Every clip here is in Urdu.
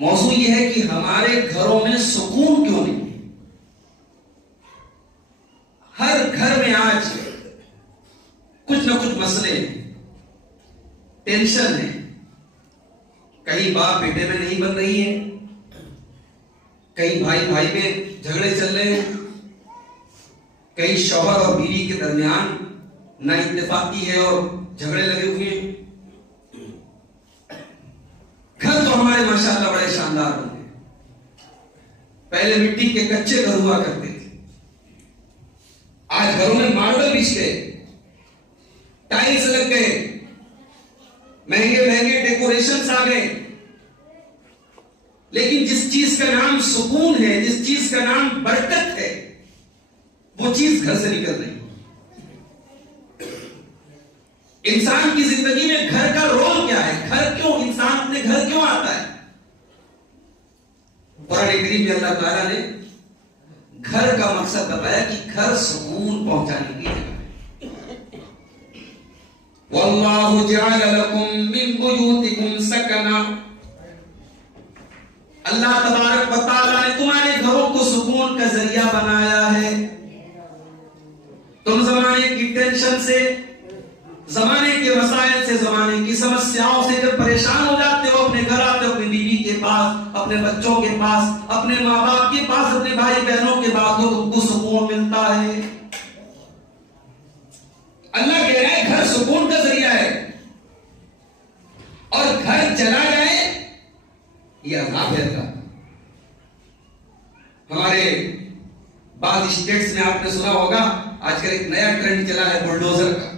موضوع یہ ہے کہ ہمارے گھروں میں سکون کیوں نہیں ہے؟ ہر گھر میں آج کچھ نہ کچھ مسئلے ہیں، ٹینشن ہے، کہیں باپ بیٹے میں نہیں بن رہی ہے، کہیں بھائی بھائی میں جھگڑے چل رہے ہیں، کہیں شوہر اور بیوی کے درمیان نا اتفاقی ہے اور جھگڑے لگے ہوئے ہیں۔ گھر تو ہمارے ماشاءاللہ بڑے شاندار ہوتے ہیں، پہلے مٹی کے کچے گھر ہوا کرتے تھے، آج گھروں میں ماربل بچھ گئے، ٹائلز لگ گئے، مہنگے مہنگے ڈیکوریشنز آ گئے، لیکن جس چیز کا نام سکون ہے، جس چیز کا نام برکت ہے، وہ چیز گھر سے نکل رہی ہے۔ انسان کی زندگی میں گھر کا رول کیا ہے؟ گھر کیوں انسان اپنے گھر کیوں آتا ہے؟ قرآن کریم میں اللہ تعالیٰ نے گھر کا مقصد بتایا کہ گھر سکون پہنچانے کی جگہ ہے۔ وَاللَّهُ جَعَلَ لَكُم مِّن بُيُوتِكُمْ سَكَنًا، اللہ تبارک و تعالیٰ نے تمہارے گھروں کو سکون کا ذریعہ بنایا ہے۔ تم زمانے کی ٹینشن سے، زمانے کے مسائل سے، زمانے کی سمسیاؤں سے جب پریشان ہو جاتے ہو، اپنے گھر آتے ہو، اپنی بیوی کے پاس، اپنے بچوں کے پاس، اپنے ماں باپ کے پاس، اپنے بھائی بہنوں کے پاس، تو تم کو سکون ملتا ہے۔ اللہ کہہ رہا ہے گھر سکون کا ذریعہ ہے، اور گھر چلا جائے یہ عذاب ہے اللہ۔ ہمارے بعض اسٹیٹس میں آپ نے سنا ہوگا، آج کل ایک نیا ٹرینڈ چلا ہے بلڈوزر کا۔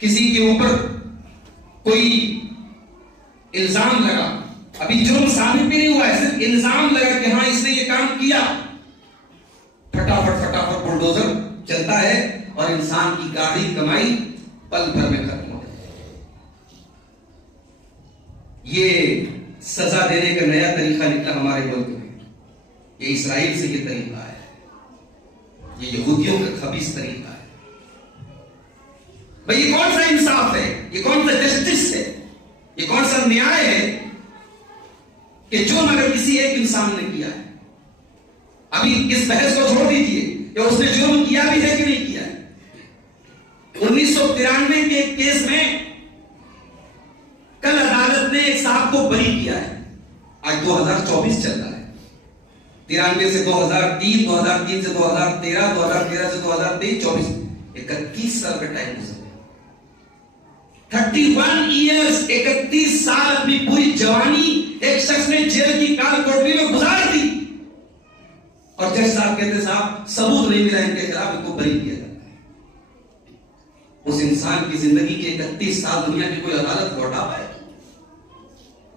کسی کے اوپر کوئی الزام لگا، ابھی جرم ثابت بھی نہیں ہوا ہے، صرف الزام لگا کہ ہاں اس نے یہ کام کیا، فٹافٹ بلڈوزر چلتا ہے اور انسان کی گاڑی کمائی پل بھر میں ختم ہو جاتی ہے۔ یہ سزا دینے کا نیا طریقہ نکلا ہمارے ملک میں، یہ اسرائیل سے یہ طریقہ ہے، یہ یہودیوں کا خبیث طریقہ ہے۔ بھئی یہ کون سا انصاف ہے؟ یہ کون سا جسٹس ہے؟ یہ کون سا نیائے ہے کہ جرم اگر کسی ایک انسان نے کیا ہے، ابھی اس بحث کو چھوڑ دیجئے کہ اس نے جرم کیا بھی ہے کہ نہیں کیا ہے۔ 1993 کے ایک کیس میں کل عدالت نے ایک صاحب کو بری کیا ہے، آج 2024 چل رہا ہے، 93 سے 2003، 2003 سے 2013، 2013 سے 2023، 24، 31 سال کا ٹائم گزر گیا۔ 31 ایئرز، 31 سال اپنی پوری جوانی ایک شخص نے جیل کی کال کوٹری میں گزار دی، اور جج صاحب کہتے صاحب ثبوت نہیں ملا ان کے خلاف، ان کو بری کیا جاتا ہے۔ اس انسان کی زندگی کے 31 سال دنیا کی کوئی عدالت لوٹا پائے؟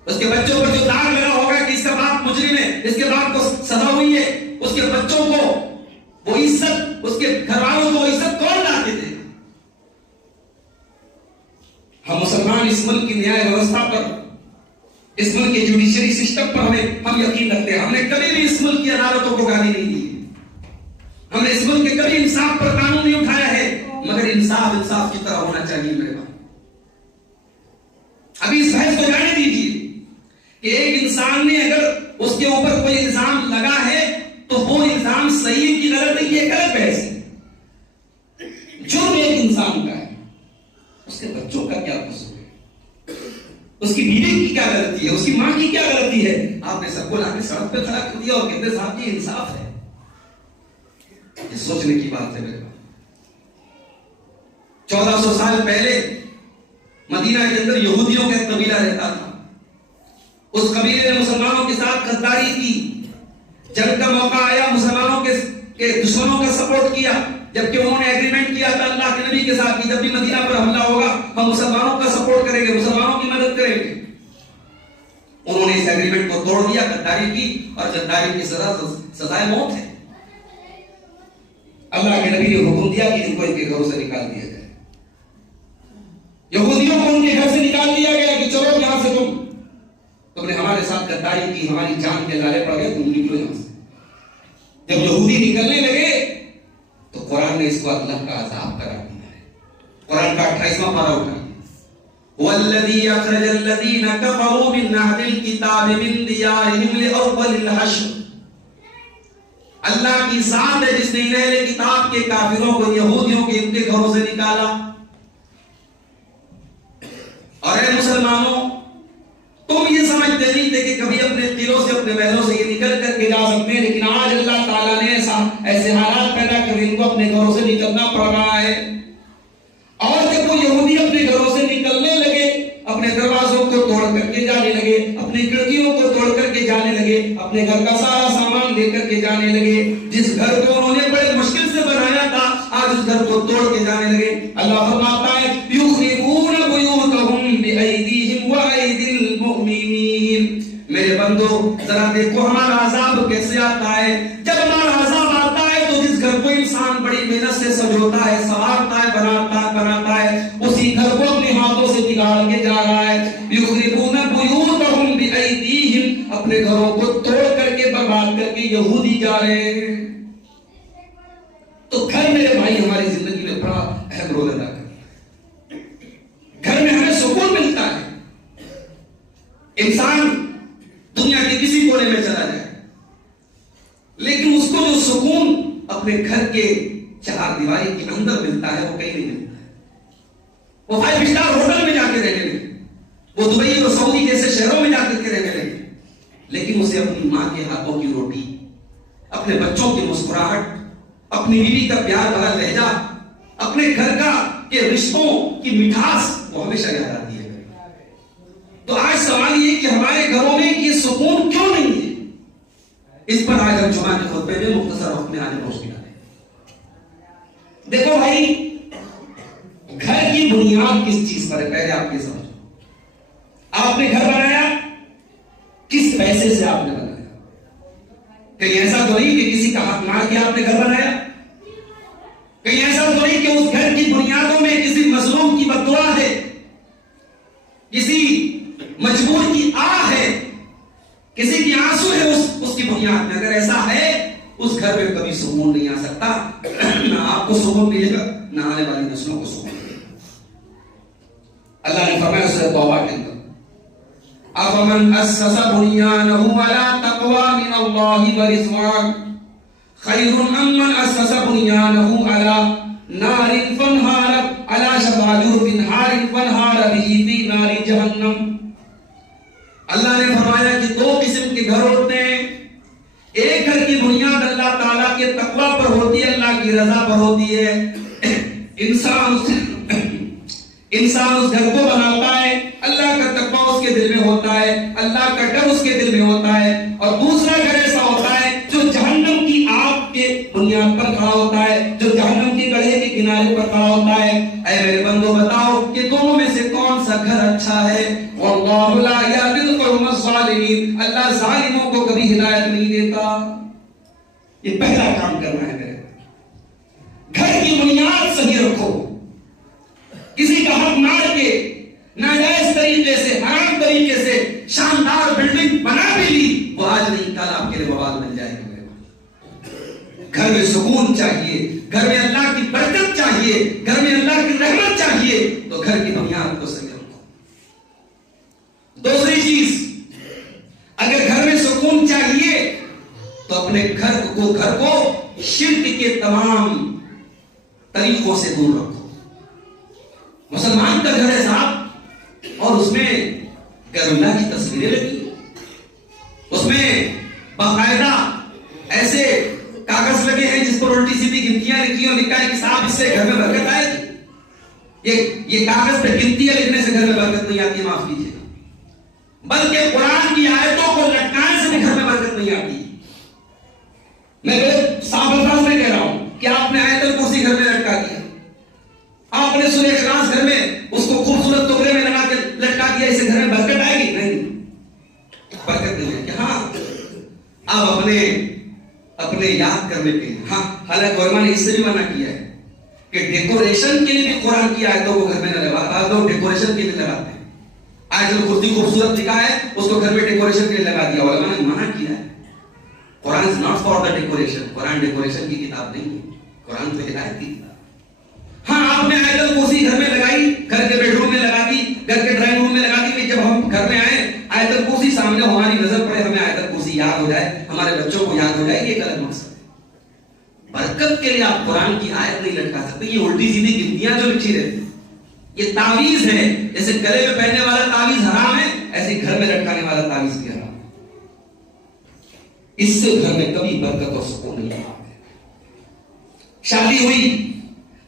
اس کے بچوں پر جو داغ لگا ہوگا کہ اس کا باپ مجرم ہے، اس کے باپ کو سزا ہوئی ہے، اس کے بچوں کو وہ عزت، اس کے گھر والوں کو عزت کون لا کے دے گا؟ ہم مسلمان اس ملک کی نیائے ویوستھا پر، اس ملک کے جوڈیشری سسٹم پر ہم یقین رکھتے ہیں۔ ہم نے کبھی بھی اس ملک کی عدالتوں کو گالی نہیں دی، ہم نے اس ملک کے کبھی انصاف پر قانون نہیں اٹھایا ہے، مگر انصاف کی طرح ہونا چاہیے میرے بھائی۔ ابھی اس بحث کو جانے دیجیے کہ ایک انسان نے اگر اس کے اوپر کوئی الزام لگا ہے تو وہ الزام صحیح کی غلط نہیں، یہ غلط بحث ہے۔ جرم ایک انسان کا ہے، اس کے بچوں کا کیا قصور ہے؟ اس کی بیوی کی کیا غلطی ہے؟ اس کی ماں کی کیا غلطی ہے؟ آپ نے سب کو لا کے سڑک پہ کھڑا کر دیا اور کہتے صاحب یہ انصاف ہے۔ یہ سوچنے کی بات ہے میرے بھائی۔ 1400 سال پہلے مدینہ کے اندر یہودیوں کا ایک قبیلہ رہتا تھا، اس قبیلے نے مسلمانوں کے ساتھ غداری کی، جنگ کا موقع آیا مسلمانوں کے دشمنوں کا سپورٹ کیا، جبکہ انہوں نے ایگریمنٹ کیا تھا اللہ کے نبی کے ساتھ کہ جب بھی مدینہ پر حملہ ہوگا ہم مسلمانوں کا سپورٹ کریں گے، مسلمانوں کی مدد کریں گے۔ انہوں نے اس ایگریمنٹ کو توڑ دیا، غداری کی، اور غداری کی سزائے موت ہے۔ اللہ کے نبی نے حکم دیا کہ ان کو ان کے گھروں سے نکال دیا جائے۔ یہودیوں کو ان کے گھر سے نکال دیا گیا کہ چلو یہاں سے تم نے ہمارے ساتھ غداری کی، ہماری جان کے لالے پڑ گئے، تم نکلو یہاں سے۔ جب یہودی نکلنے لگے تو قرآن نے اس کو اللہ کا عذاب قرار دیا ہے۔ قرآن کا 28واں پارہ اٹھائیے، وَالَّذِي أَخْرَجَ الَّذِينَ كَفَرُوا مِنْ أَهْلِ الكتاب من ديارهم لأول الحشر. اللہ کی ذات ہے جس نے اہل کتاب کے کافروں کو یہودیوں کے ان کے گھروں سے نکالا. اور اے مسلمانوں تم یہ سمجھتے نہیں تھے کہ کبھی اپنے قلعوں سے اپنے محلوں سے یہ نکل کر کے جا سکتے ہیں, لیکن آج اللہ تعالیٰ نے ایسے حالات پیدا کر ان کو اپنے گھروں سے نکلنا پڑ رہا ہے. اور جب وہ یہودی اپنے گھروں سے نکلنے لگے, اپنے دروازوں کو توڑ کر کے جانے لگے, اپنی کھڑکیوں کو توڑ کر کے جانے لگے, اپنے گھر کا سارا سامان لے کر کے جانے لگے, جس گھر کو انہوں نے بڑے مشکل سے بنایا تھا آج اس گھر کو توڑ کے جانے لگے. اللہ فرماتا ہے یخربون بیوتہم بأیدیہم وأیدی المؤمنین. میرے بندو ذرا دیکھو ہمارا عذاب کیسے آتا ہے. جب ہمارا عذاب آتا ہے تو جس گھر کو انسان بڑی محنت سے سجوتا ہے, سنوارتا ہے, بناتا ہے, اسی گھر کو اپنے ہاتھوں سے بگاڑ کے جا رہا ہے. یخربون بیوتہم بأیدیہم, اپنے گھروں کو توڑ کر کے برباد کر کے یہودی جا رہے ہیں. تو گھر میرے بھائی ہماری زندگی میں بڑا اہم رول ادا کرتا ہے. گھر میں ہمیں سکون ملتا ہے. انسان دنیا کے کسی کونے میں چلا جائے لیکن اس کو جو سکون اپنے گھر کے چار دیواری کے اندر ملتا ہے وہ کہیں نہیں ملتا ہے. وہ 5 اسٹار ہوٹل میں جا کے رہنے لگے, وہ دبئی اور سعودی جیسے شہروں میں جا کر کے رہنے لگے, لیکن اسے اپنی ماں کے ہاتھوں کی روٹی, اپنے بچوں کی مسکراہٹ, اپنی بیوی کا پیار بھرا لہجہ, اپنے گھر کا کے رشتوں کی مٹھاس وہ ہمیشہ یاد آتی ہے. تو آج سوال یہ کہ ہمارے گھروں میں یہ سکون کیوں نہیں ہے؟ اس پر آج ہم جمعہ کے خطبے میں مختصر وقت میں آنے روشنی ڈالیں. دیکھو بھائی, گھر کی بنیاد کس چیز پر ہے پہلے آپ یہ سمجھو. آپ نے گھر بنایا کس پیسے سے آپ نے بنایا؟ کہیں ایسا تو نہیں کہ کسی کا حق مار کے آپ نے گھر بنایا. کہیں ایسا تو نہیں کہ اس گھر کی بنیادوں میں کسی مظلوم کی بددعا ہے, کسی مجبور کی آہ ہے, کسی کی آنسو ہے اس کی بنیاد میں. اگر ایسا ہے اس گھر میں کبھی سکون نہیں آ سکتا. نہ آپ کو سکون ملے گا نہ آنے والی نسلوں کو سکون ملے گا. اللہ نے فرمایا سورہ توبہ کے اندر أَفَمَنْ أَسَّسَ بُنْيَانَهُ عَلَىٰ تَقْوَىٰ مِنَ اللَّهِ وَرِضْوَانٍ خَيْرٌ أَمَّنْ أَسَّسَ بُنْيَانَهُ عَلَىٰ نَارٍ فَانْهَارَ عَلَىٰ شَفَا جُرُفٍ هَارٍ فَانْهَارَ بِهِ فِي نَارِ جَهَنَّمَ. اللہ نے فرمایا کہ 2 قسم کے گھر ہوتے ہیں. ایک گھر کی بنیاد اللہ تعالیٰ کے تقویٰ پر ہوتی ہے, اللہ کی رضا پر ہوتی ہے. انسان اس گھر کو بناتا ہے, اللہ کا تقویٰ اس کے دل میں ہوتا ہے, اللہ کا ڈر اس کے دل میں ہوتا ہے. اور دوسرا گھر ایسا ہوتا ہے جو جہنم کی آگ کے بنیاد پر کھڑا ہوتا ہے, جو جہنم کے گڑھے کے کنارے پر کھڑا ہوتا ہے. اے میرے بندو بتاؤ کہ دونوں میں سے کون سا گھر اچھا ہے؟ واللہ لا یہدی القوم الظالمین, اللہ ظالموں کو کبھی ہدایت نہیں دیتا. یہ پہلا کام کرنا ہے میرے. گھر کی بنیاد صحیح رکھو. کسی کا حق مار کے ناجائز طریقے سے, حرام طریقے سے شاندار بلڈنگ بنا بھی لی, وہ آج نہیں کل آپ کے لیے وبال بن جائے گا. گھر میں سکون چاہیے, گھر میں اللہ کی برکت چاہیے, گھر میں اللہ کی رحمت چاہیے, تو گھر کی بنیاد کو صحیح رکھو. دوسری چیز, اگر گھر میں سکون چاہیے تو اپنے گھر کو شرک کے تمام طریقوں سے دور رکھو. مسلمان کا گھر ہے صاحب, اور اس میں غیر اللہ کی تصویریں لگی, اس میں باقاعدہ ایسے کاغذ لگے ہیں جس پر الٹی سیدھی گنتیاں لکھی اور لکھا ہے کہ صاحب اس سے گھر میں برکت آئے گی. یہ کاغذ پہ گنتیاں لکھنے سے گھر میں برکت نہیں آتی, معاف کیجیے, بلکہ قرآن کی آیتوں کو لٹکانے سے بھی گھر میں برکت نہیں آتی. میں صاف الفاظ میں کہہ رہا ہوں کہ آپ نے آیت الکرسی گھر میں لٹکا دیا, آپ نے سورہ اخلاص گھر میں اس کو خوبصورت ٹکڑے میں لگا کے لٹکا دیا, اسے گھر میں برکت آئے گی؟ نہیں, برکت نہیں ہے. کہ ہاں آپ اپنے یاد کرنے کے لیے, ہاں حالانکہ علماء نے اس سے بھی منع کیا ہے کہ ڈیکوریشن کے لیے بھی قرآن کی آیتوں کو گھر میں نہ لگا. لوگ ڈیکوریشن کے لیے لگاتے ہیں, آیت الکرسی خوبصورت لکھا ہے اس کو گھر میں ڈیکوریشن کے لیے لگا دیا. علماء نے منع کیا ہے. Quran is not for the decoration, Quran decoration کی کتاب نہیں ہے, قرآن تو ہدایت کی کتاب. ہاں آپ نے آیت الکرسی گھر میں لگائی, گھر کے بیڈ روم میں لگا دی, گھر کے ڈرائنگ روم میں لگا دی. جب ہم گھر میں آئے آیت الکرسی سامنے ہماری نظر پڑے، ہمیں آیت الکرسی یاد ہو جائے، ہمارے بچوں کو یاد ہو جائے، یہ ایک الگ مقصد ہے۔ برکت کے لیے آپ قرآن کی آیت نہیں لٹکا سکتے، یہ الٹی سیدھی گنتیاں جو لکھی رہتی، یہ تعویذ ہے۔ جیسے گلے میں پہننے والا تعویذ حرام ہے، ایسے گھر میں لٹکانے والا تعویذ بھی حرام ہے۔ اس سے گھر میں کبھی برکت اور سکون نہیں آتا۔ شادی ہوئی،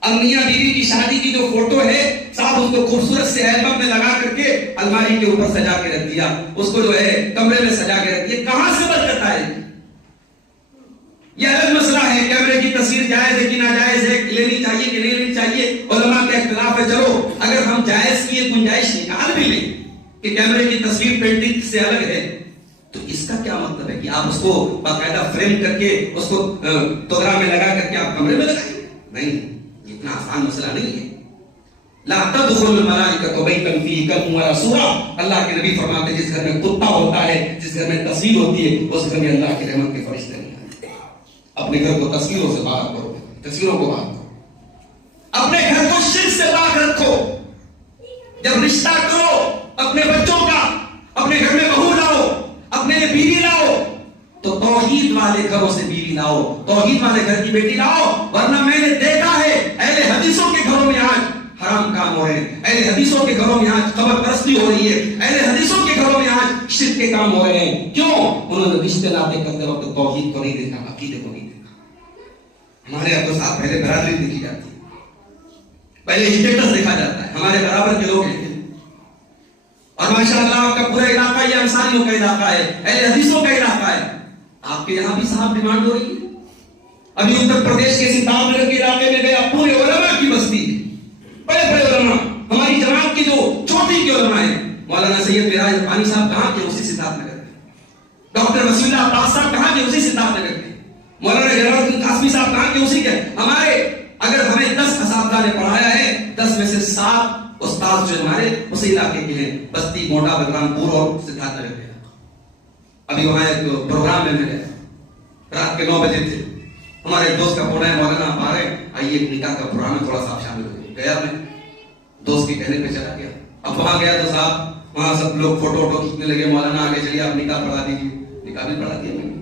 اب میاں بیوی کی شادی کی جو فوٹو ہے صاحب، اس کو خوبصورت سے البم میں لگا کر کے الماری کے اوپر سجا کے رکھ دیا، اس کو جو ہے کمرے میں سجا کے رکھ دیا، کہاں سے برکت آئے گی؟ یہ الگ مسئلہ ہے، کیمرے کی تصویر جائز ہے کہ ناجائز ہے، لینی چاہیے کہ نہیں لینی چاہیے، علماء کا اختلاف ہے۔ چلو اگر ہم جائز کی گنجائش نکال بھی لیں کہ کیمرے کی تصویر پینٹنگ سے الگ ہے، تو اس کا کیا مطلب ہے کہ آپ اس کو باقاعدہ فریم کر کے اس کو توغرا میں لگا کر کے آپ کمرے میں لگائیں؟ نہیں، اتنا آسان مسئلہ نہیں ہے۔ لا تدخل الملائکۃ بیتا فیہ کلب ولا صورۃ، اللہ کے نبی فرماتے ہیں جس گھر میں کتا ہوتا ہے، جس گھر میں تصویر ہوتی ہے، اس گھر میں اللہ کی رحمت کے فرشتے نہیں آتے۔ اپنے گھر کو تصویروں سے پاک کرو، تصویروں کو پاک کرو، اپنے گھر کو شرک سے پاک رکھو۔ جب رشتہ کرو اپنے بچوں کا، اپنے گھر میں بہو لاؤ، اپنے لیے بیوی لاؤ، تو توحید والے گھروں سے بیوی لاؤ، توحید والے گھر کی بیٹی لاؤ، ورنہ میں نے دیکھا ہے اہل حدیثوں کے گھروں میں آج حرام کام ہو رہے ہیں، اہل حدیثوں کے گھروں میں آج قبر پرستی ہو رہی ہے، اہل حدیثوں کے گھروں میں آج شرک کے کام ہو رہے ہیں۔ کیوں؟ انہوں نے رشتے ناطے کرتے وقت توحید کو نہیں دیکھا، عقیدے کو نہیں دیکھا۔ ہمارے اب تو صاحب پہلے برادری دیکھی جاتی ہے، پہلے اسٹیٹس دیکھا جاتا ہے، ہمارے برابر کے لوگ ہیں، اور ماشاءاللہ آپ کا پورا علاقہ یہ انصاریوں کا علاقہ ہے، اہل حدیثوں کا علاقہ ہے۔ آپ کے یہاں بھی صاحب ڈیمانڈ ہو رہی ہے۔ ابھی اتر پردیش کے سدھارتھ نگر کے علاقے میں گیا، پورے علماء کی بستی ہے، بڑے بڑے علماء، ہماری جماعت کے جو چوٹی کے علماء ہیں، مولانا سید میراج ربانی صاحب کہاں کے؟ اسی سدھارتھ نگر کے۔ ڈاکٹر وسیم اللہ عباس صاحب کہاں کے؟ اسی سدھارتھ نگر کے۔ مولانا جلال الدین قاسمی صاحب کہاں کے؟ اسی کے۔ ہمارے اگر ہمیں 10 اساتذہ نے پڑھایا ہے، 10 میں سے 7 استاد جو ہمارے اسی علاقے کے ہیں، بستی، موٹا، بلرام پور اور سدھارتھ نگر کے۔ ابھی وہاں ایک پروگرام میں گیا، رات کے 9 بجے تھے، ہمارے ایک دوست کا فون ہے، مولانا آپ آ رہے ہیں، آئیے ایک نکاح کا پروگرام ہے، تھوڑا سا آپ شامل ہو گیا۔ میں دوست کے کہنے پہ چلا گیا۔ اب وہاں گیا تو صاحب وہاں سب لوگ فوٹو کھینچنے لگے، مولانا آگے چلیے آپ نکاح پڑھا دیجیے، نکاح بھی پڑھا دیا میں نے۔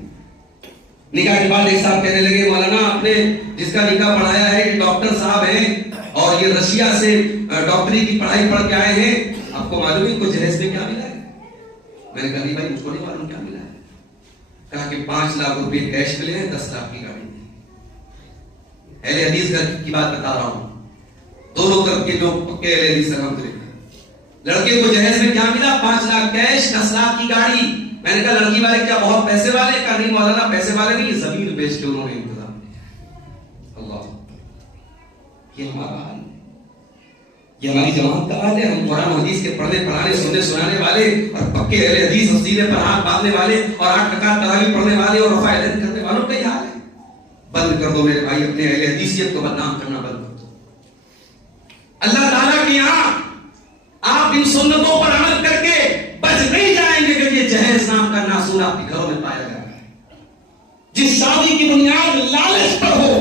نکاح کے بعد ایک صاحب کہنے لگے، مولانا آپ نے جس کا نکاح پڑھایا ہے یہ ڈاکٹر صاحب ہیں اور یہ رشیا سے ڈاکٹری کی پڑھائی پڑھ کے آئے ہیں، آپ کو معلوم ہے ان کو جہیز میں کیا ملا ہے؟ میں نے کہا نہیں بھائی مجھ کو نہیں معلوم کیا ملا ہے۔ کہا کہ 5 لاکھ روپے کیش ملے ہیں، 10 لاکھ کی گاڑی دی۔ اہل حدیث گھر کی بات بتا رہا ہوں، دونوں طرف کے جو پکے اہل حدیث الحمدللہ۔ لڑکے کو جہیز میں کیا ملا؟ 5 لاکھ کیش، 10 لاکھ کی گاڑی۔ میں نے کہا لڑکی والے کیا بہت پیسے والے؟ کہا نہیں مولانا پیسے والے نہیں، زمین بیچ کے انہوں نے انتظام کیا۔ اللہ، یہ ہمارا حال ہے، یہ ہماری جماعت کا حال ہے۔ ہم قرآن حدیث کے پڑھنے پڑھانے سننے سنانے والے اور پکے اہل حدیث اور سینے پر ہاتھ باندھنے والے اور 8 رکعت تراویح پڑھنے والے اور رفع یدین کرنے والوں کا یہ حال ہے۔ بند کر دو میرے بھائی، اپنے اہل حدیثیت کو بدنام کرنا بند کر دو۔ اللہ تعالیٰ کے یہاں آپ ان سنتوں پر عمل کر کے بچ نہیں جائیں گے کہ یہ جہیز نام کا ناسور آپ کے گھروں میں پایا جائے گا۔ جس شادی کی بنیاد لالچ پر ہو،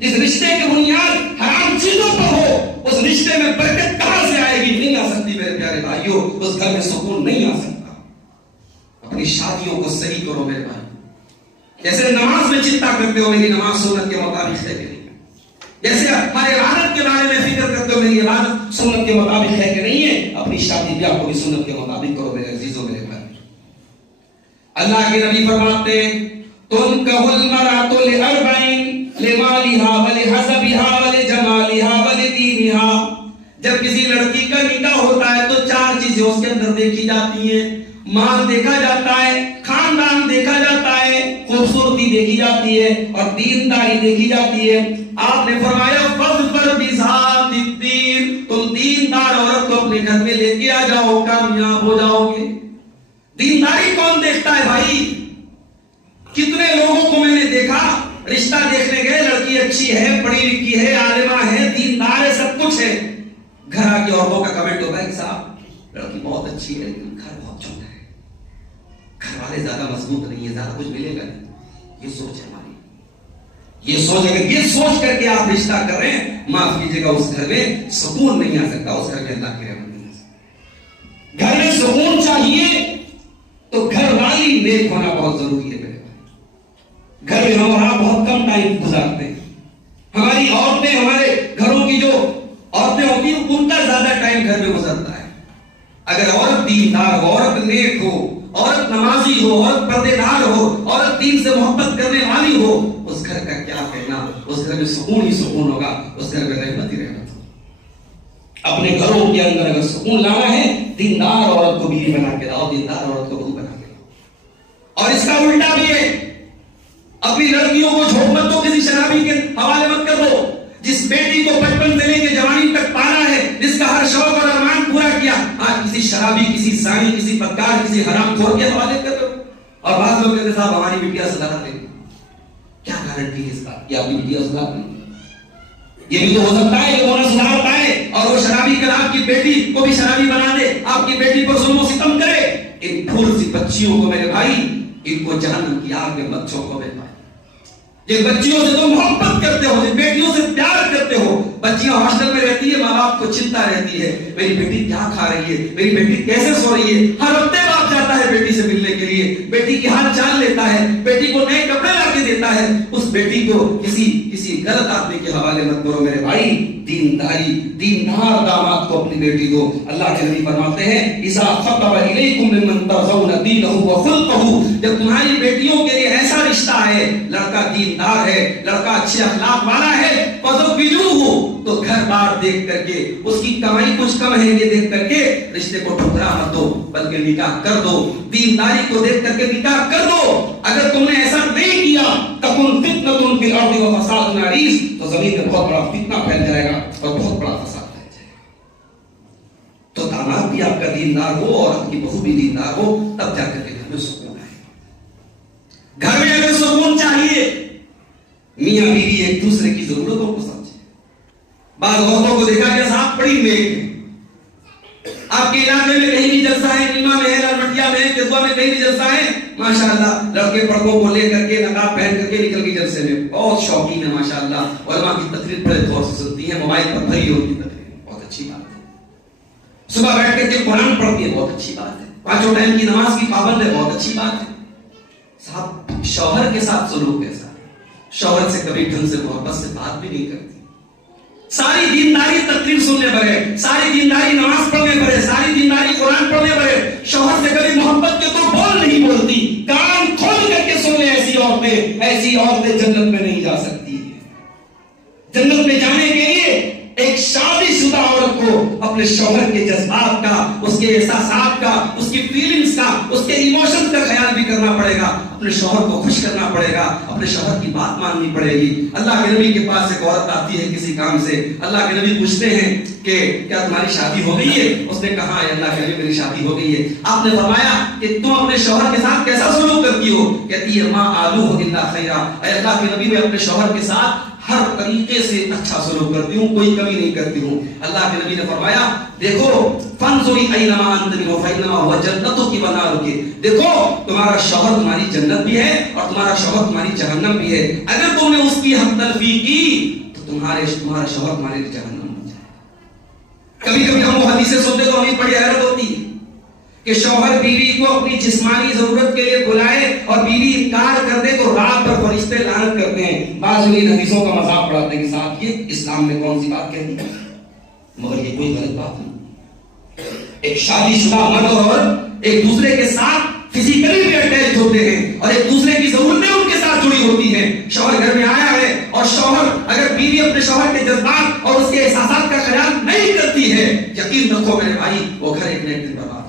جس رشتے کی بنیاد حرام چیزوں پر ہو، اس رشتے میں برکت کہاں سے آئے گی؟ نہیں آ سکتی میرے پیارے بھائیوں، اس گھر میں سکون نہیں آ سکتا۔ اپنی شادیوں کو صحیح کرو میرے بھائی۔ جیسے نماز میں چنتا کرتے ہو میری نماز سنت کے مطابق ہے کہ نہیں، جیسے ہمارے عبادت کے بارے میں فکر کرتے ہو میری عبادت سنت کے مطابق ہے کہ نہیں ہے، اپنی شادی بیاہ کو بھی سنت کے مطابق کرو میرے عزیزوں میرے بھائی۔ اللہ کے نبی فرماتے ہیں تنکح المرأۃ لأربع لمالها ولحسبها ولجمالها ولدینها۔ جب کسی لڑکی کا نکاح ہوتا ہے تو 4 چیزیں اس کے اندر دیکھی جاتی ہیں، مال دیکھا جاتا ہے، خاندان دیکھا جاتا ہے، خوبصورتی دیکھی جاتی ہے اور دینداری دیکھی جاتی ہے۔ آپ نے فرمایا فاظفر بذات الدین، تم دیندار عورت کو اپنے گھر میں لے کے آ جاؤ، کامیاب ہو جاؤ گے۔ دینداری کون دیکھتا ہے بھائی؟ کتنے لوگوں کو میں نے دیکھا، رشتہ دیکھنے گئے، لڑکی اچھی ہے، پڑھی لکھی ہے، عالمہ ہے، دیندار ہے، سب کچھ ہے، گھر آ کے عورتوں کا کمنٹ ہوتا ہے کہ صاحب لڑکی بہت اچھی ہے لیکن گھر بہت چھوٹا ہے، گھر والے زیادہ مضبوط نہیں ہے، زیادہ کچھ ملے گا نہیں۔ یہ سوچ ہے ہماری، یہ سوچ، اگر یہ سوچ کر کے آپ رشتہ کر رہے ہیں، معاف کیجیے گا اس گھر میں سکون نہیں آ سکتا، اس گھر میں اللہ کی رحمت نہیں آ سکتی۔ گھر میں سکون چاہیے تو گھر والی نیک ہونا بہت ضروری ہے میرے بھائی. گھر میں ہم وہاں بہت کم ٹائم گزارتے ہیں. ہماری عورتیں, ہمارے گھروں کی جو عورتیں ہوتی ہیں ان کا زیادہ ٹائم گھر میں گزرتا ہے. اگر عورت دیندار ہو, عورت نیک ہو, عورت نمازی ہو, عورت پردے دار ہو, عورت دین سے محبت کرنے والی ہو, اس گھر کا کیا کہنا, اس گھر میں سکون ہی سکون ہوگا, اس گھر میں رحمت ہی رحمت ہوگی. اپنے گھروں کے اندر اگر سکون لانا ہے, دیندار عورت کو بیوی بنا کے لاؤ, دیندار عورت کو بہو بنا کے لاؤ. اور اس کا الٹا بھی ہے, اپنی لڑکیوں کو جھوٹ مت دو, کسی شرابی کے حوالے مت کر دو. جس بیٹی کو بچپن سے لے کے جوانی تک پالا ہے, جس کا ہر شوق اور ارمان پورا کیا, آج کسی شرابی, کسی زانی, کسی بدکار, کسی حرام خور کے حوالے کر دو. اور بعض لوگ کہتے ہیں صاحب ہماری بیٹیاں صداقت لیں گی. کیا گارنٹی ہے اس کا کہ آپ کی بیٹیاں صداقت لیں گی؟ یہ بھی تو ہو سکتا ہے کہ وہ نہ صداقت پائے اور وہ شرابی کل آپ کی بیٹی کو بھی شرابی بنا دے, آپ کی بیٹی پر ظلم و ستم کرے. ان پھول سی بچیوں کو میرے بھائی, ان کو جہنم کی آگ میں مت جھونکو میرے بھائی. جن بچیوں سے تم محبت کرتے ہو, جن بیٹیوں سے پیار کرتے ہو, بچیاں ہاسٹل میں رہتی ہے, ماں باپ کو چنتا رہتی ہے میری بیٹی کیا کھا رہی ہے, میری بیٹی کیسے سو رہی ہے. ہر ہفتے باپ جاتا ہے بیٹی سے ملنے کے لیے, بیٹی کی حال چال لیتا ہے, بیٹی کو نئے کپڑے لا کے دیتا ہے. اس بیٹی کو کسی غلط آدمی کے حوالے مت کرو میرے بھائی. دینداری, دیندار داماد کو اپنی بیٹی دو. اللہ کے نبی فرماتے ہیں اذا خطب الیکم ممن ترضون دینہ وخلقہ, جب تمہاری بیٹیوں کے لیے ایسا رشتہ ہے, لڑکا دیندار ہے, لڑکا اچھے اخلاق والا ہے, فزوجوہ, تو گھر بار دیکھ کر کے, اس کی کمائی کچھ کم ہے یہ دیکھ کر کے رشتے کو ٹھکرا مت دو, بلکہ نکاح کر دو. دینداری کو دیکھ کر کے نکاح کر دو. اگر تم نے ایسا نہیں کیا تکن فتنۃ فی الارض وفساد عریض, تو زمین میں بہت بڑا فتنہ پھیل جائے گا اور بہت بڑا فساد پھیل جائے گا. تو داماد بھی آپ کا دیندار ہو اور آپ کی بہو بھی دیندار ہو, تب جا کر کے گھر میں سکون آئے. گھر میں اگر سکون چاہیے, میاں بیوی ایک دوسرے کی ضرورتوں کو سمجھے. بعض عورتوں کو دیکھا کہ صاحب بڑی نیک ہے, آپ کے علاقے میں کہیں بھی جلسہ ہے, نیما میں ہے, لالمٹیا میں ہے, کدوا میں کہیں بھی جلسہ ہے, ماشاءاللہ لڑکے پردوں کو لے کر کے, نقاب پہن کر کے نکل کے جلسے میں, بہت شوقین ہے ماشاءاللہ. علماء کی تقریر بڑے غور سے سنتی ہیں, موبائل پر بھری ہوتی تقریر, بہت اچھی بات ہے. صبح بیٹھ کر کے قرآن پڑھتی ہے, بہت اچھی بات ہے. پانچوں ٹائم کی نماز کی پابند ہے, بہت اچھی بات ہے. صاحب شوہر کے ساتھ سلوک کیسا ہے, شوہر سے کبھی ڈھنگ سے محبت سے بات بھی نہیں کرتی, ساری دینداری تقریر سننے پڑے, ساری دینداری نماز پڑھنے پڑے, ساری دینداری قرآن پڑھنے پڑے, شوہر سے کبھی محبت کے تو بول نہیں بولتی. کان کھول کر کے سن لے, ایسی عورتیں جنت میں نہیں جا سکتی. جنت میں جانے کے لیے ایک شادی شدہ عورت کو اپنے شوہر کے جذبات کا, اس کے احساسات کا, اس کی فیلنگز کا, اس کے ایموشن کا خیال بھی کرنا پڑے گا. اپنے شوہر کو خوش کرنا پڑے گا, اپنے شوہر کی بات ماننی پڑے گی. اللہ کے نبی کے پاس ایک عورت آتی ہے کسی کام سے, اللہ کے نبی پوچھتے ہیں کہ کیا تمہاری شادی ہو گئی ہے؟ اس نے کہا ہے اللہ کے نبی میری شادی ہو گئی ہے. آپ نے فرمایا کہ تم اپنے شوہر کے ساتھ کیسا سلوک کرتی ہو؟ کہتی ہے ما آلوہ الا خیرا, اے اللہ کے نبی میں اپنے شوہر کے ساتھ ہر طریقے سے اچھا سلوک کرتی ہوں, کوئی کمی نہیں کرتی ہوں. اللہ کے نبی نے فرمایا دیکھو فانظری اینما انت منہ فانما هو جنتک ونارک, دیکھو تمہارا شوہر تمہاری جنت بھی ہے اور تمہارا شوہر تمہاری جہنم بھی ہے. اگر تم نے اس کی حق تلفی کی تو تمہارا شوہر تمہارے لیے جہنم بن جائے. کبھی کبھی ہم وہ حدیثیں سنتے تو ہمیں بڑی حیرت ہوتی ہے کہ شوہر بیوی کو اپنی جسمانی ضرورت کے لیے بلائے اور بیوی انکار کر دے تو رات بھر فرشتے لعنت کرتے ہیں. بعض لوگ ان حدیثوں کا مذاق اڑاتے ہیں کہ صاحب یہ اسلام میں کون سی بات کہتی ہے, مگر یہ کوئی غلط بات نہیں. ایک شادی شدہ مرد اور عورت ایک دوسرے کے ساتھ فزیکلی بھی اٹیچ ہوتے ہیں اور ایک دوسرے کی ضرورتیں ان کے ساتھ جڑی ہوتی ہیں. شوہر گھر میں آیا ہے اور شوہر اگر بیوی اپنے شوہر کے جذبات اور اس کے احساسات کا خیال نہیں کرتی ہے, یقین رکھو میرے بھائی وہ گھر ایک نہ ایک دن برباد.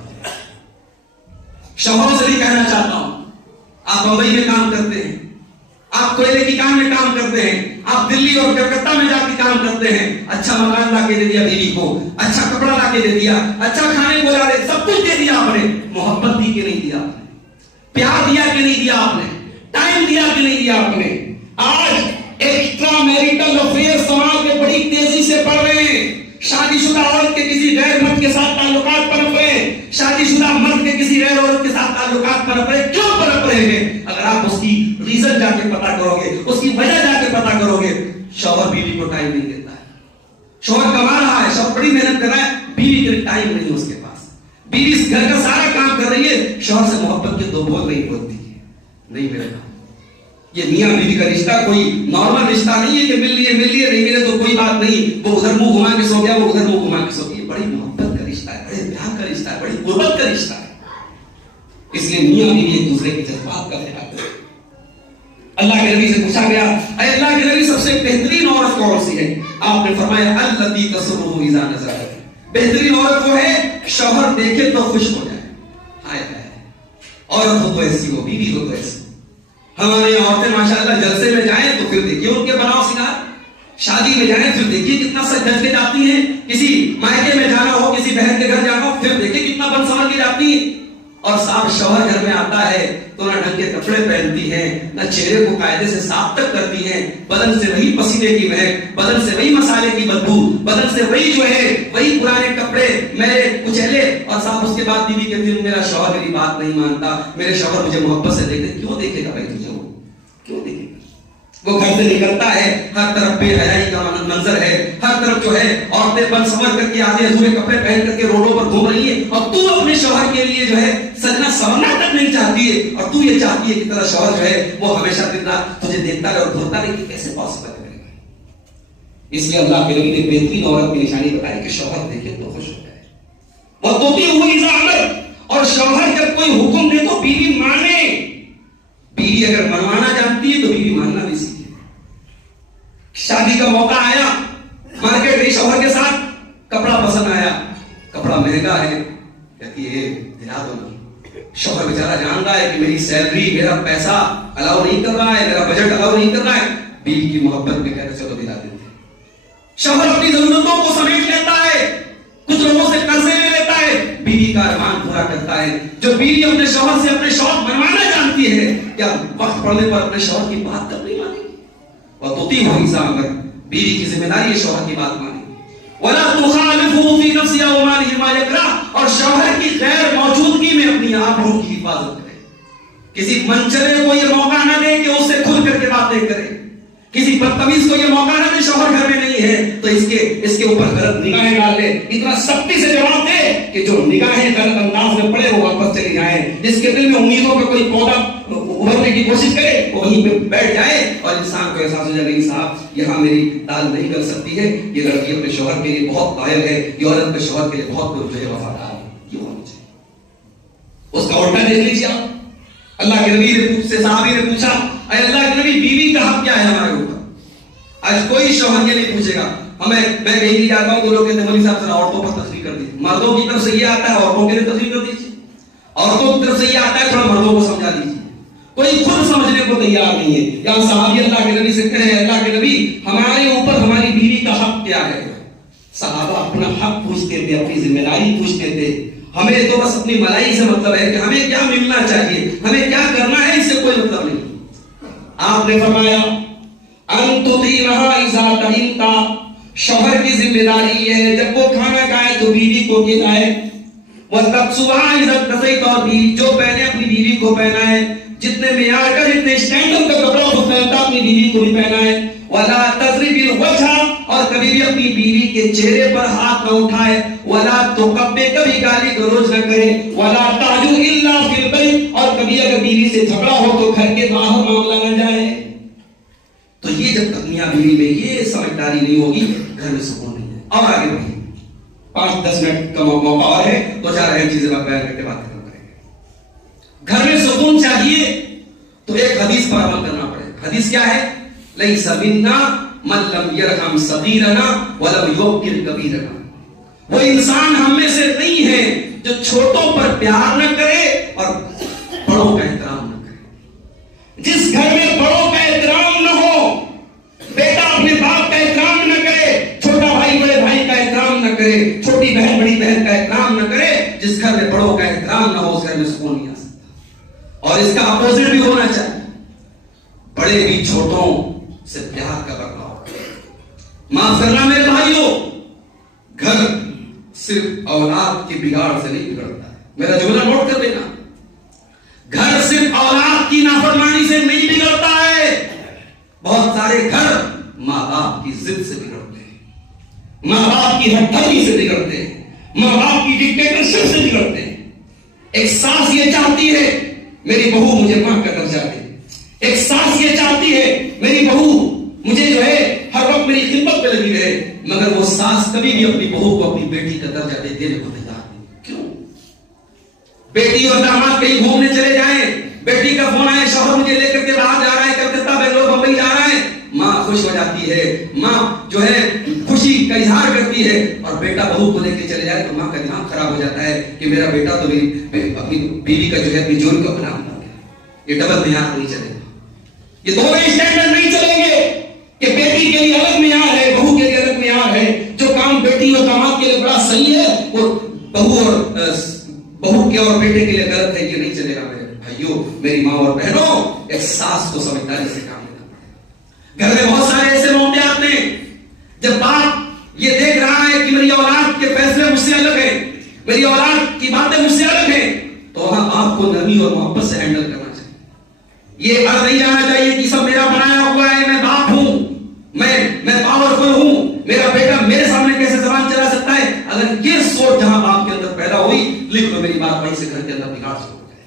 شوہروں سے بھی کہنا چاہتا ہوں, آپ ممبئی میں کام کرتے ہیں, آپ کوئلے کی کام میں کام کرتے ہیں, آپ دلی اور کلکتہ میں جا کے کام کرتے ہیں, اچھا مکان لا کے دے دیا بیوی کو, اچھا کپڑا لا کے دے دیا, اچھا کھانے کو لا دے, سب کچھ دے دیا آپ نے, محبت دی کہ نہیں دیا آپ نے, پیار دیا کہ نہیں دیا آپ نے, ٹائم دیا کہ نہیں دیا آپ نے. آج ایکسٹرا میریٹل افیئر سماج میں بڑی تیزی سے بڑھ رہے ہیں. شادی شدہ عورت کے کسی غیر مرد کے ساتھ تعلقات پنپ رہے ہیں, شادی شدہ مرد کے کسی غیر عورت کے ساتھ تعلقات پنپ رہے ہیں. کیوں پنپ رہے ہیں؟ اگر آپ اس کی ریزن جا کے پتا کرو گے, اس کی وجہ جا کے پتا کرو گے, شوہر بیوی کو ٹائم نہیں دیتا ہے. شوہر کما رہا ہے, شوہر بڑی محنت کر رہا ہے, بیوی کے لیے ٹائم نہیں ہے اس کے پاس. بیوی گھر کا سارا کام کر رہی ہے, شوہر سے محبت محبت کے دو بول نہیں بولتی ہے. نہیں میرے بھائی، یہ میاں بیوی کا رشتہ کوئی نارمل رشتہ نہیں ہے کہ مل لیے نہیں ملے تو کوئی بات نہیں، وہ ادھر منہ گھما کے سو گیا، وہ ادھر منہ گھما کے سو گیا. بڑی محبت کا رشتہ ہے، بڑے پیار کا رشتہ ہے، بڑی قربت کا رشتہ ہے. اس لیے میاں بیوی ایک دوسرے کے جذبات کا خیال کریں. اللہ کے نبی سے پوچھا گیا، اے اللہ کے نبی سب سے بہترین عورت کون سی ہے؟ آپ نے فرمایا التی تسرہ اذا نظر. بہترین عورت وہ ہے شوہر دیکھے تو خوش ہو جائے. ہائے ہائے، عورت ہو تو ایسی ہو، بیوی ہو تو ایسی. ہمارے عورتیں ماشاءاللہ جلسے میں جائیں تو پھر دیکھیے ان کے بناؤ سنگار، شادی میں جائیں پھر دیکھیے کتنا سج دھج کے جاتی ہیں، کسی مائکے میں جانا ہو، کسی بہن کے گھر جانا ہو پھر دیکھیے کتنا بن سمجھ کے جاتی ہیں. اور صاحب شوہر گھر میں آتا ہے تو نہ ڈھنگ کے کپڑے پہنتی ہیں، نہ چہرے کو قاعدے سے صاف تک کرتی ہیں، بدن سے وہی پسینے کی مہک، بدن سے وہی مسالے کی بدبو، بدن سے وہی جو ہے وہی پرانے کپڑے میرے کچیلے. اور صاحب اس کے بعد بیوی کہتی ہے میرا شوہر میری بات نہیں مانتا، میرے شوہر مجھے محبت سے دیکھتے. کیوں دیکھے گا بھائی تجھے؟ وہ کیوں دیکھے گا؟ وہ گھر سے نکلتا ہے ہر طرف بے حیائی کا منظر ہے، ہر طرف جو ہے عورتیں بن سمر کر کے آدھے ادھورے کپڑے پہن کر کے روڈوں پر گھوم رہی ہیں، اور تو اپنے شوہر کے لیے جو ہے سجنا سورنا تک نہیں چاہتی ہے، اور تو یہ چاہتی ہے کہ تیرا شوہر جو ہے وہ ہمیشہ دن رات تجھے دیکھتا رہے اور دھوتا رہے. کیسے پاسبل ہے؟ اس لیے اللہ کے نبی نے بہترین عورت کی نشانی بتائی کہ شوہر دیکھے تو خوش ہو جائے. وہ توتی ہوئی اذا، اور شوہر جب کوئی حکم دے تو بیوی مانے. بیوی اگر منوانا جانتی ہے تو بیوی ماننا بھی سیکھے. شادی کا موقع آیا، مارکیٹ گئی شوہر کے ساتھ، کپڑا پسند آیا، کپڑا مہنگا ہے، کہتی ہے دلا دو نا. شوہر بیچارہ جانتا ہے کہ میری سیلری میرا پیسہ الاؤ نہیں کر رہا ہے، میرا بجٹ الاؤ نہیں کر رہا ہے. بیوی کی محبت میں کہتے چلو دلا دیتے. شوہر اپنی ضرورتوں کو سمیٹ لیتا ہے، کچھ لوگوں سے قرضے لے لیتا ہے، بیوی کا ارمان پورا کرتا ہے. جو بیوی اپنے شوہر سے اپنے شوق منوانا جانتی ہے، کیا وقت پڑنے پر اپنے شوہر کی بات تک نہیں مانے گی؟ اور توتی ہوئی اگر بیوی کی ذمہ داری ہے شوہر کی بات مانے. ولا تخالفه في نفسه وماله ما يكره، اور شوہر کی غیر موجودگی میں اپنی آبرو کی حفاظت کرے. کسی منچلے کو یہ موقع نہ دے کہ اس سے کھل کر کے باتیں کرے، کسی بدتمیز کو یہ موقع نہ دے شوہر گھر میں نہیں ہے تو اس کے اوپر غلط نگاہیں ڈال لے. اتنا سختی سے جواب دے کہ جو نگاہیں غلط انداز میں پڑے وہ واپس چلی جائیں. جس کے دل میں امیدوں کا کوئی پودا ابھرنے کی کوشش کرے وہ وہیں پہ بیٹھ جائے اور انسان کو احساس ہو جائے نہیں صاحب یہاں میری دال نہیں کر سکتی ہے، یہ لڑکی اپنے شوہر کے لیے بہت قائل ہے، یہ عورت اپنے شوہر کے لیے بہت جو ہے وفادار ہے. یہ ہونا چاہیے. اس کا الٹا دیکھ لیجیے آپ. اللہ کے نبی سے صحابی نے پوچھا اے اللہ کے نبی بیوی کا حق کیا ہے ہمارے اوپر؟ آج کوئی شوہر یہ نہیں پوچھے گا. میں کہیں بھی جاتا ہوں تو لوگ کہتے ہیں مولوی صاحب ذرا عورتوں پر تشریح کر دیجیے. مردوں کی طرف سے یہ آتا ہے عورتوں کے لیے تشریح کر دیجیے، عورتوں کی طرف سے یہ آتا ہے تھوڑا مردوں کو سمجھا دیجیے. کوئی خود سمجھنے کو تیار نہیں ہے. یہاں صحابی اللہ کے نبی سے کہے اللہ کے نبی ہمارے اوپر ہماری بیوی کا حق کیا ہے؟ صحابہ اپنا حق پوچھتے تھے، اپنی ذمہ داری پوچھتے تھے. ہمیں تو بس اپنی ملائی سے مطلب ہے کہ ہمیں کیا ملنا چاہیے، ہمیں کیا کرنا ہے، اس سے کوئی مطلب نہیں. آپ نے فرمایا شوہر کی ذمہ داری یہ ہے جب وہ کھانا کھائے تو بیوی کو کھلائے. اور بیوی جو پہنے اپنی بیوی کو پہنائے، جتنے معیار کا جتنے اسٹینڈرڈ کا کپڑا وہ پہنتا اپنی بیوی کو بھی پہنائے. ولا تضرب الوجہ، اور کبھی بھی اپنی بیوی کے چہرے پر ہاتھ نہ اٹھائے. ولا تکبر، کبھی گالی گلوچ نہ کرے. ولا تعجو الا فی البیت، اور کبھی اگر بیوی سے جھگڑا ہو تو گھر کے باہر معاملہ نہ جائے. تو یہ جب تک میاں بیوی میں یہ سمجھداری نہیں ہوگی گھر میں سکون نہیں ہے. اور آگے بڑھیے، 5-10 منٹ کا موقع اور ہے، تو 4 اہم چیزیں بیان کر کے بات ختم کریں گے. گھر میں سکون چاہیے تو ایک حدیث پر عمل کرنا پڑے. حدیث کیا ہے؟ لیس منا من لم یرحم صغیرنا ولم یوقر کبیرنا. وہ انسان ہم میں سے نہیں ہے جو چھوٹوں پر پیار نہ کرے اور بڑوں کا احترام نہ کرے. جس گھر میں بڑوں کا احترام نہ ہو، بیٹا اپنے باپ کا احترام نہ کرے، چھوٹا بھائی بڑے بھائی کا احترام نہ کرے، چھوٹی بہن بڑی بہن کا احترام نہ کرے، جس گھر میں بڑوں کا احترام نہ ہو اس گھر میں سکون نہیں آ سکتا. اور اس کا اپوزٹ بھی ہونا چاہیے. بڑے بھی چھوٹوں سے پیار کا برتاؤ کرے. معاف کرنا میرے بھائیوں، گھر صرف اولاد کی بگاڑ سے نہیں بگڑتا ہے. میرا جملہ نوٹ کر لینا، گھر صرف اولاد کی نافرمانی سے نہیں بگڑتا ہے. بہت سارے گھر ماں باپ کی ضد سے بگڑتے ہیں، ماں باپ کی ہٹھڑی سے بگڑتے ہیں، ماں باپ کی ڈکٹیٹرشپ سے بگڑتے ہیں. ایک ساس یہ چاہتی ہے میری بہو مجھے ماں کا درجہ دے. ایک ساس یہ چاہتی ہے میری بہو مجھے جو ہے ہر وقت میری خدمت پہ لگی رہے, مگر وہ ساس کبھی بھی اپنی بہو کو اپنی بیٹی کا درجہ دینے کو تیار نہیں. کیوں؟ بیٹی اور داماد کہیں گھومنے چلے جائیں, بیٹی کا فون آئے شوہر مجھے لے کر کے باہر جا رہا ہے, کلکتہ بنگلور بمبئی جا رہا ہے, ماں خوش ہو جاتی ہے, ماں جو ہے خوشی کا اظہار کرتی ہے. اور بیٹا بہو کو لے کے چلے جائے تو ماں کا دماغ خراب ہو جاتا ہے کہ میرا بیٹا تو میری اپنی بیوی کا جو ہے اپنی جوڑی کا بنا ہوا ہے. یہ ڈبل معیار نہیں چلے گا, یہ دونوں اسٹینڈرڈ نہیں چلیں گے کہ بیٹی کے لیے الگ معیار ہے, بہو کے لیے الگ معیار ہے. جو کام بیٹی اور داماد کے لیے بڑا صحیح ہے وہ بہو کے اور بیٹے کے لیے غلط ہے, یہ نہیں چلے گا. میرے بھائیوں, میری ماں اور بہنوں, ایک ساس کو سمجھداری سے کام لینا پڑے. گھر میں بہت سارے ایسے موقعات ہیں جب باپ یہ دیکھ رہا ہے کہ میری اولاد کے فیصلے مجھ سے الگ ہیں, میری اولاد کی باتیں مجھ سے الگ ہیں, تو وہاں آپ کو نرمی اور محبت سے ہینڈل کرنا چاہیے. یہ عرض نہیں جانا چاہیے کہ سب میرا بنایا ہوا ہے, میں باپ ہوں, میں پاورفل ہوں, میرا بیٹا میرے سامنے کیسے زبان چلا سکتا ہے. اگر یہ سوچ جہاں باپ کے اندر پیدا ہوئی, لکھ لو میری بات, وہیں سے گھر کے اندر بگاڑ شروع ہو جائے.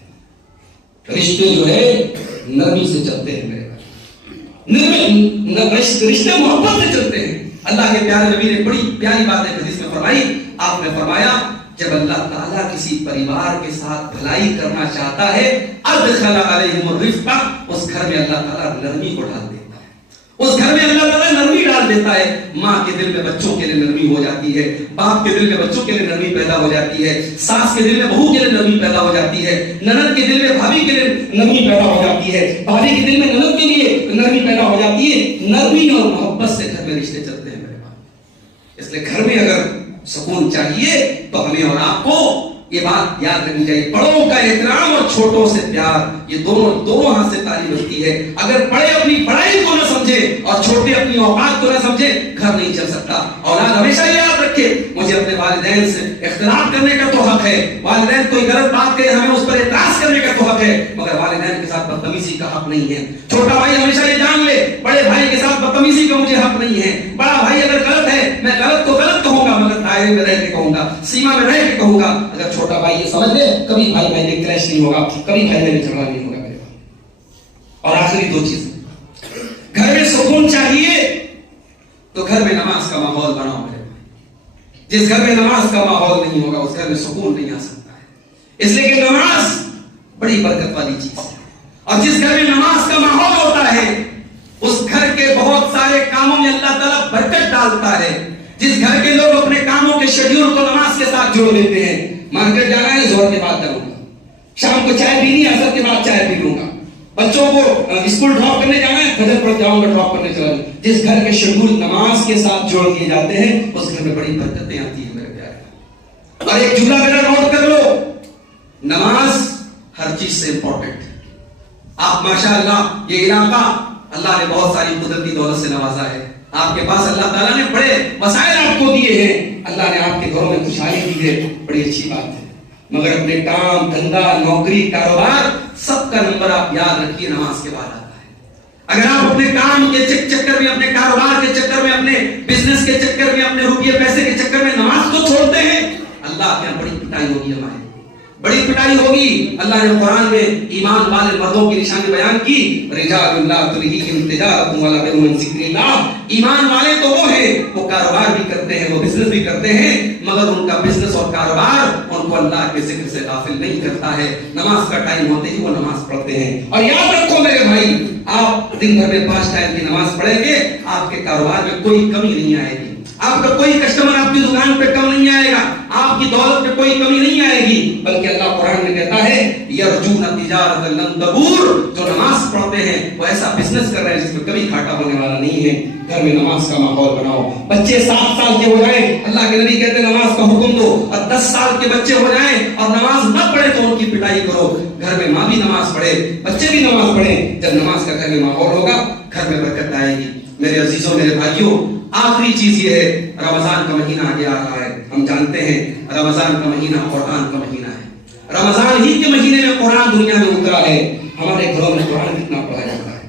رشتے جو ہے نرمی سے چلتے ہیں میرے بھائی, رشتے محبت سے چلتے ہیں. اللہ کے پیارے نبی نے بڑی پیاری بات ہے حدیث میں فرمائی. آپ نے فرمایا جب اللہ تعالیٰ کسی پریوار کے ساتھ بھلائی کرنا چاہتا ہے, ادخل علیہم الرفق, اس گھر میں اللہ تعالیٰ نرمی کو ڈال دیتا ہے, اس گھر میں اللہ تعالیٰ نرمی ڈال دیتا ہے. ماں کے دل میں بچوں کے لیے نرمی ہو جاتی ہے, باپ کے دل میں بچوں کے لیے نرمی پیدا ہو جاتی ہے, ساس کے دل میں بہو کے لیے نرمی پیدا ہو جاتی ہے, ننند کے دل میں بھابھی کے لیے نرمی پیدا ہو جاتی ہے, بھابھی کے دل میں ننند کے لیے نرمی پیدا ہو جاتی ہے. نرمی اور محبت سے گھر میں رشتے چلتے ہیں میرے بھائی. اس لیے گھر میں اگر سکون چاہیے تو ہمیں اور آپ کو یہ بات یاد رکھنی چاہیے, بڑوں کا احترام اور چھوٹوں سے پیار, یہ دونوں ہاتھ سے تالی بجتی ہے. اگر بڑے اپنی بڑائی کو نہ سمجھے اور چھوٹے اپنی اوقات کو نہ سمجھے, گھر نہیں چل سکتا. اولاد ہمیشہ یاد رکھے مجھے اپنے والدین سے اختلاف کرنے کا تو حق ہے, والدین کوئی غلط بات کہے ہمیں اس پر اعتراض کرنے کا تو حق ہے, مگر والدین کے ساتھ بدتمیزی کا حق نہیں ہے. چھوٹا بھائی ہمیشہ یہ جان لے بڑے بھائی کے ساتھ بدتمیزی کا مجھے حق نہیں ہے. بڑا بھائی اگر غلط ہے میں غلط کو غلط کہوں گا, مگر دائرے میں رہ کے کہوں گا, سیما میں رہ کے کہوں گا. اگر چھوٹا بھائی یہ سمجھ لے کبھی بھائی بھائی میں کلیش نہیں ہوگا, کبھی بھائی میں جھگڑا نہیں ہوگا میرے بھائی. اور آخری دو چیزیں, گھر میں سکون چاہیے تو گھر میں نماز کا ماحول بناؤ میرے بھائی. جس گھر میں نماز کا ماحول نہیں ہوگا اس گھر میں سکون نہیں آ سکتا ہے. اس لیے کہ نماز بڑی برکت والی چیز ہے, اور جس گھر میں نماز کا ماحول ہوتا ہے اس گھر کے بہت سارے کاموں میں اللہ تعالیٰ برکت ڈالتا ہے. جس گھر کے لوگ اپنے کاموں کے شیڈیول کو نماز کے ساتھ جوڑ لیتے ہیں, مارکیٹ جانا ہے زور کے بعد جاؤں گا, شام کو چائے پینی ہے اثر کے بعد چائے پی لوں گا, بچوں کو اسکول ڈراپ کرنے جانا ہے فجر پڑھ جاؤں گا ڈراپ کرنے چلا جاؤں. جس گھر کے شیڈول نماز کے ساتھ جوڑ دیے جاتے ہیں اس گھر میں بڑی برکتیں آتی ہیں میرے پیارے. اور ایک جملہ میرا نوٹ کر لو, نماز ہر چیز سے امپورٹنٹ ہے. آپ ماشاءاللہ یہ علاقہ اللہ نے بہت ساری قدرتی دولت سے نوازا ہے, آپ کے پاس اللہ تعالیٰ نے بڑے وسائل آپ کو دیے ہیں, اللہ نے آپ کے گھروں میں خوشحالی دی ہے, بڑی اچھی بات ہے. مگر اپنے کام دھندا نوکری کاروبار سب کا نمبر آپ یاد رکھیے نماز کے بعد آتا ہے. اگر آپ اپنے کام کے چکر میں, اپنے کاروبار کے چکر میں, اپنے بزنس کے چکر میں, اپنے روپیے پیسے کے چکر میں نماز کو چھوڑتے ہیں, اللہ کے یہاں بڑی پٹائی ہوگی, ہماری بڑی پٹائی ہوگی. اللہ نے قرآن میں ایمان والے مردوں کی نشانی بیان کی, رجال اللہ تلہیہم تجارۃ ولا بیع عن ذکر اللہ. ایمان والے تو وہ ہیں وہ کاروبار بھی کرتے ہیں, وہ بزنس بھی کرتے ہیں, مگر ان کا بزنس اور کاروبار ان کو اللہ کے ذکر سے غافل نہیں کرتا ہے. نماز کا ٹائم ہوتے ہی وہ نماز پڑھتے ہیں. اور یاد رکھو میرے بھائی, آپ دن بھر میں 5 ٹائم کی نماز پڑھیں گے, آپ کے کاروبار میں کوئی کمی نہیں آئے گی, آپ کا کوئی کسٹمر آپ کی دکان پہ کم نہیں آئے گا, آپ کی دولت پہ کوئی کمی نہیں آئے گی. بلکہ اللہ قرآن میں کہتا ہے یرجون تجارۃ لن تبور, جو نماز پڑھتے ہیں وہ ایسا بزنس کر رہے ہیں جس میں کبھی گھاٹا ہونے والا نہیں ہے. گھر میں نماز کا ماحول بناؤ. بچے 7 سال کے ہو جائیں, اللہ کے نبی کہتے ہیں نماز کا حکم دو, اور 10 سال کے بچے ہو جائیں اور نماز نہ پڑھے تو ان کی پٹائی کرو. گھر میں ماں بھی نماز پڑھے, بچے بھی نماز پڑھیں. جب نماز کا گھر میں ماحول ہوگا گھر میں برکت آئے گی. میرے عزیزوں میرے بھائیوں, آخری چیز یہ ہے, رمضان کا مہینہ آگے آ رہا ہے. ہم جانتے ہیں رمضان کا مہینہ قرآن کا مہینہ ہے. رمضان ہی کے مہینے میں قرآن دنیا میں اترا ہے. ہمارے گھروں میں قرآن کتنا پڑھا جاتا ہے,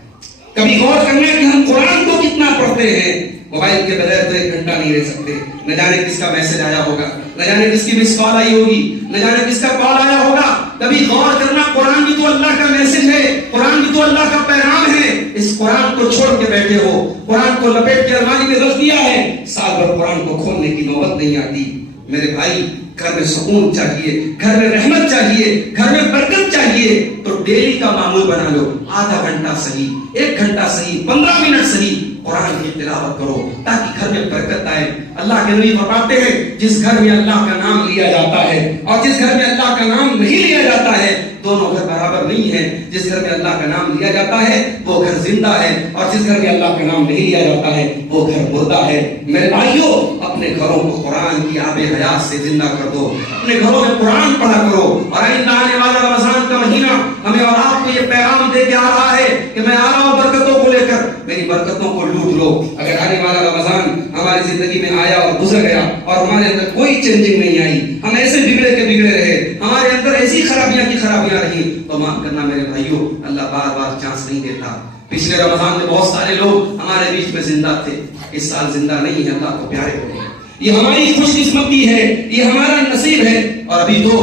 کبھی غور کرنا کہ ہم قرآن کو کتنا پڑھتے ہیں. موبائل کے بغیر تو 1 گھنٹہ نہیں رہ سکتے. نہ جانے کس کا میسج آیا ہوگا, نہ جانے کس کی مس کال آئی ہوگی, نہ جانے کس کا کال آیا ہوگا. کبھی غور کرنا، قرآن بھی تو اللہ کا میسج ہے، قرآن بھی تو اللہ کا پیغام ہے. اس قرآن کو چھوڑ کے بیٹھے ہو، قرآن کو لپیٹ کے الماری میں رکھ دیا ہے، سال بھر قرآن کو کھولنے کی نوبت نہیں آتی. میرے بھائی، گھر میں سکون چاہیے، گھر میں رحمت چاہیے، گھر میں برکت چاہیے، تو ڈیلی کا معمول بنا لو. آدھا گھنٹہ صحیح، 1 گھنٹہ صحیح، 15 منٹ صحیح قرآن کی تلاوت کرو تاکہ گھر میں برکت آئے. اللہ کے نبی فرماتے ہیں جس گھر میں اللہ کا نام لیا جاتا ہے اور جس گھر میں اللہ کا نام نہیں لیا جاتا ہے، دونوں گھر برابر نہیں ہیں. جس گھر میں اللہ کا نام لیا جاتا ہے وہ گھر زندہ ہے، اور جس گھر میں اللہ کا نام نہیں لیا جاتا ہے وہ گھر مردہ ہے. میرے بھائیوں، اپنے گھروں کو قرآن کی آب حیات سے زندہ کر دو، اپنے گھروں میں قرآن پڑھا کرو. اور آئندہ آنے والا رمضان کا مہینہ ہمیں اور آپ کو یہ پیغام دے کے آ رہا ہے کہ میں آ رہا ہوں برکتوں کو لے کر، میری برکتوں کو لوٹ لو. اگر آنے والا رمضان ہماری زندگی میں آیا اور گزر گیا اور ہمارے اندر کوئی چینجنگ نہیں آئی، ہم ایسے بگڑے کے بگڑے رہے، ہمارے اندر ایسی خرابیاں کی خرابیاں رہی، تو معاف کرنا میرے بھائیوں، اللہ بار بار چانس نہیں دیتا. پچھلے رمضان میں بہت سارے لوگ ہمارے بیچ میں زندہ تھے، اس سال زندہ نہیں ہے. اللہ کو پیارے ہو گئے، یہ ہماری خوش قسمتی ہے، یہ ہمارا نصیب ہے. اور ابھی تو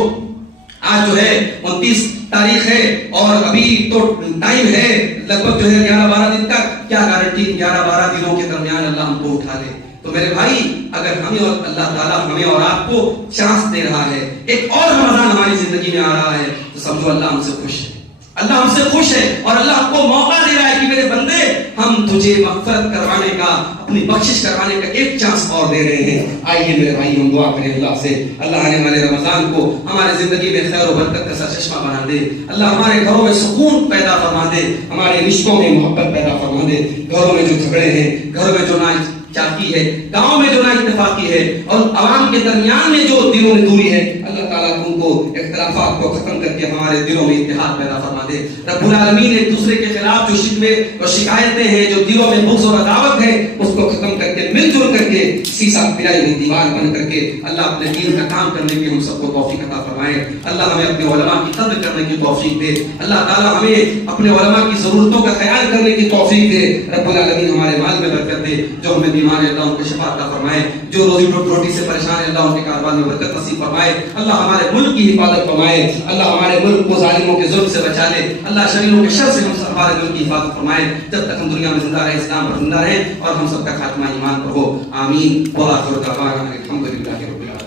آج جو ہے 29 تاریخ ہے اور ابھی تو ٹائم ہے لگ بھگ جو ہے 11-12 دن تک. کیا گارنٹی 11-12 دنوں کے درمیان اللہ ہم کو اٹھا لے؟ تو میرے بھائی، اگر ہمیں اور اللہ تعالیٰ ہمیں اور آپ کو چانس دے رہا ہے، ایک اور رمضان ہماری زندگی میں آ رہا ہے، تو سمجھو اللہ ہم سے خوش ہے، اللہ ہم سے خوش ہے. اور اللہ آپ کو موقع دے رہا ہے کہ میرے بندے، ہم تجھے مغفرت کروانے کا، اپنی بخشش کروانے کا ایک چانس اور دے رہے ہیں. آئیے میرے بھائی، ہم دعا کریں اللہ سے، اللہ آنے والے رمضان کو ہمارے زندگی میں خیر و برکت کا سرچشمہ بنا دے. اللہ ہمارے گھروں میں سکون پیدا فرما دے، ہمارے رشتوں میں محبت پیدا فرما دے. گھروں میں جو جھگڑے ہیں، گھروں میں جو نا چاہتی ہے، گاؤں میں جو نا اتفاقی ہے، اور عوام کے درمیان میں جو دلوں میں دوری ہے، اللہ تعالیٰ ان کو اختلافات کو ختم کر کے ہمارے دلوں میں اتحاد پیدا فرما دے. رب العالمین ایک دوسرے کے خلاف جو شکوے اور شکایتیں ہیں، جو دلوں میں بغض اور عداوت ہے، اس کو ختم کر کے مل جل کر کے سیسا پلائی ہوئی دیوار بن کر کے اللہ اپنے دین کا کام کرنے کی ہم سب کو توفیق عطا فرمائے. اللہ ہمیں اپنے علماء کی قدر کرنے کی توفیق دے. اللہ تعالیٰ ہمیں اپنے علماء کی ضرورتوں کا خیال کرنے کی توفیق دے. رب العالمین ہمارے مال میں برکت دے. جو ہمیں بیمار ہے اللہ ان کو شفا عطا فرمائے، جو روٹی سے پریشان ہے اللہ ان کے کاروبار میں برکت نصیب فرمائے. اللہ ہمارے ملک کی حفاظت فرمائے، اللہ ہمارے ملک کو ظالموں کے ظلم سے بچا لے. اللہ شریروں کے شر سے ہم ہمارے ملک کی حفاظت فرمائے. جب تک ہم دنیا میں زندہ رہے، اسلام پر زندہ رہے، اور ہم سب کا خاتمہ ایمان پر ہو. آمین. وآخر دعوانا الحمدللہ رب العالمین.